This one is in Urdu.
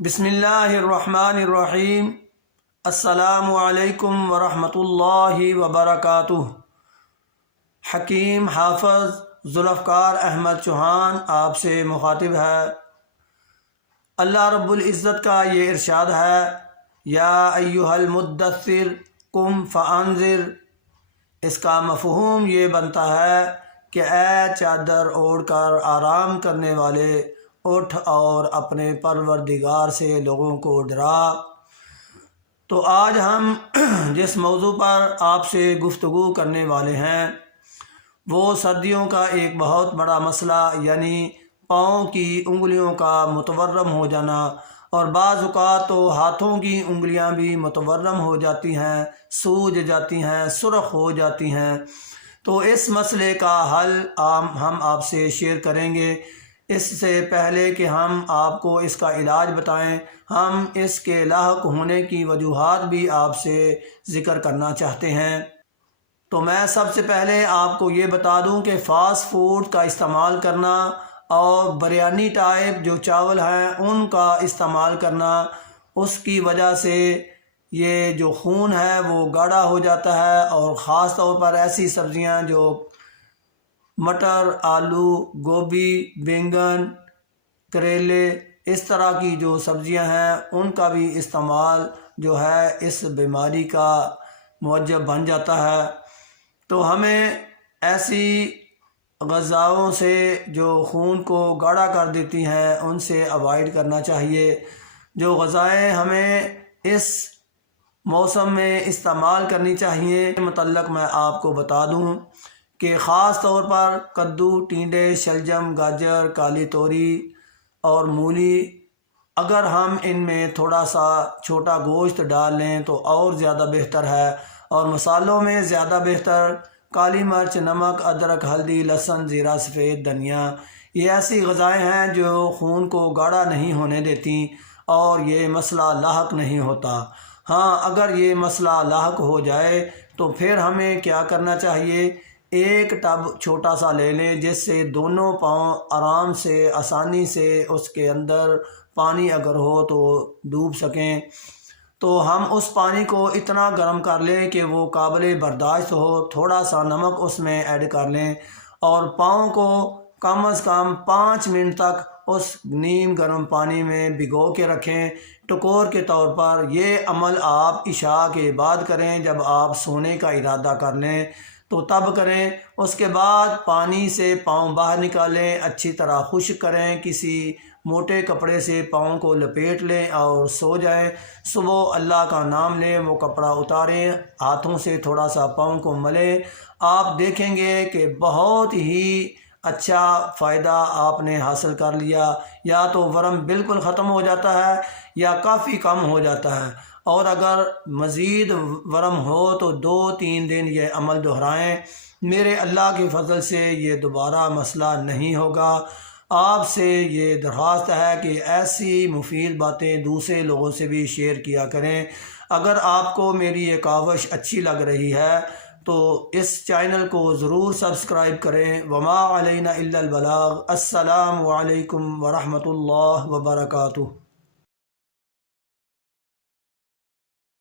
بسم اللہ الرحمن الرحیم۔ السلام علیکم ورحمۃ اللہ وبرکاتہ۔ حکیم حافظ ذوالفقار احمد چوہان آپ سے مخاطب ہے۔ اللہ رب العزت کا یہ ارشاد ہے، یا ایھا المدثر قم فانذر۔ اس کا مفہوم یہ بنتا ہے کہ اے چادر اوڑھ کر آرام کرنے والے، اٹھ اور اپنے پروردگار سے لوگوں کو ڈرا۔ تو آج ہم جس موضوع پر آپ سے گفتگو کرنے والے ہیں وہ سردیوں کا ایک بہت بڑا مسئلہ، یعنی پاؤں کی انگلیوں کا متورم ہو جانا، اور بعض اوقات تو ہاتھوں کی انگلیاں بھی متورم ہو جاتی ہیں، سوج جاتی ہیں، سرخ ہو جاتی ہیں۔ تو اس مسئلے کا حل ہم آپ سے شیئر کریں گے۔ اس سے پہلے کہ ہم آپ کو اس کا علاج بتائیں، ہم اس کے لاحق ہونے کی وجوہات بھی آپ سے ذکر کرنا چاہتے ہیں۔ تو میں سب سے پہلے آپ کو یہ بتا دوں کہ فاسٹ فوڈ کا استعمال کرنا اور بریانی ٹائپ جو چاول ہیں ان کا استعمال کرنا، اس کی وجہ سے یہ جو خون ہے وہ گاڑھا ہو جاتا ہے، اور خاص طور پر ایسی سبزیاں جو مٹر، آلو، گوبھی، بینگن، کریلے، اس طرح کی جو سبزیاں ہیں ان کا بھی استعمال جو ہے اس بیماری کا موجب بن جاتا ہے۔ تو ہمیں ایسی غذاؤں سے جو خون کو گاڑھا کر دیتی ہیں ان سے اوائڈ کرنا چاہیے۔ جو غذائیں ہمیں اس موسم میں استعمال کرنی چاہیے متعلق میں آپ کو بتا دوں کہ خاص طور پر کدو، ٹینڈے، شلجم، گاجر، کالی توری اور مولی، اگر ہم ان میں تھوڑا سا چھوٹا گوشت ڈال لیں تو اور زیادہ بہتر ہے، اور مسالوں میں زیادہ بہتر کالی مرچ، نمک، ادرک، ہلدی، لہسن، زیرہ، سفید دھنیا، یہ ایسی غذائیں ہیں جو خون کو گاڑھا نہیں ہونے دیتی اور یہ مسئلہ لاحق نہیں ہوتا۔ ہاں، اگر یہ مسئلہ لاحق ہو جائے تو پھر ہمیں کیا کرنا چاہیے، ایک ٹب چھوٹا سا لے لیں جس سے دونوں پاؤں آرام سے، آسانی سے اس کے اندر پانی اگر ہو تو ڈوب سکیں۔ تو ہم اس پانی کو اتنا گرم کر لیں کہ وہ قابل برداشت ہو، تھوڑا سا نمک اس میں ایڈ کر لیں، اور پاؤں کو کم از کم 5 منٹ تک اس نیم گرم پانی میں بھگو کے رکھیں ٹکور کے طور پر۔ یہ عمل آپ عشاء کے بعد کریں، جب آپ سونے کا ارادہ کر لیں تو تب کریں۔ اس کے بعد پانی سے پاؤں باہر نکالیں، اچھی طرح خشک کریں، کسی موٹے کپڑے سے پاؤں کو لپیٹ لیں اور سو جائیں۔ صبح اللہ کا نام لیں، وہ کپڑا اتاریں، ہاتھوں سے تھوڑا سا پاؤں کو ملیں، آپ دیکھیں گے کہ بہت ہی اچھا فائدہ آپ نے حاصل کر لیا۔ یا تو ورم بالکل ختم ہو جاتا ہے یا کافی کم ہو جاتا ہے، اور اگر مزید ورم ہو تو 2-3 دن یہ عمل دہرائیں۔ میرے اللہ کے فضل سے یہ دوبارہ مسئلہ نہیں ہوگا۔ آپ سے یہ درخواست ہے کہ ایسی مفید باتیں دوسرے لوگوں سے بھی شیئر کیا کریں۔ اگر آپ کو میری یہ کاوش اچھی لگ رہی ہے تو اس چینل کو ضرور سبسکرائب کریں۔ وما علینا الا البلاغ۔ السلام علیکم ورحمۃ اللہ وبرکاتہ۔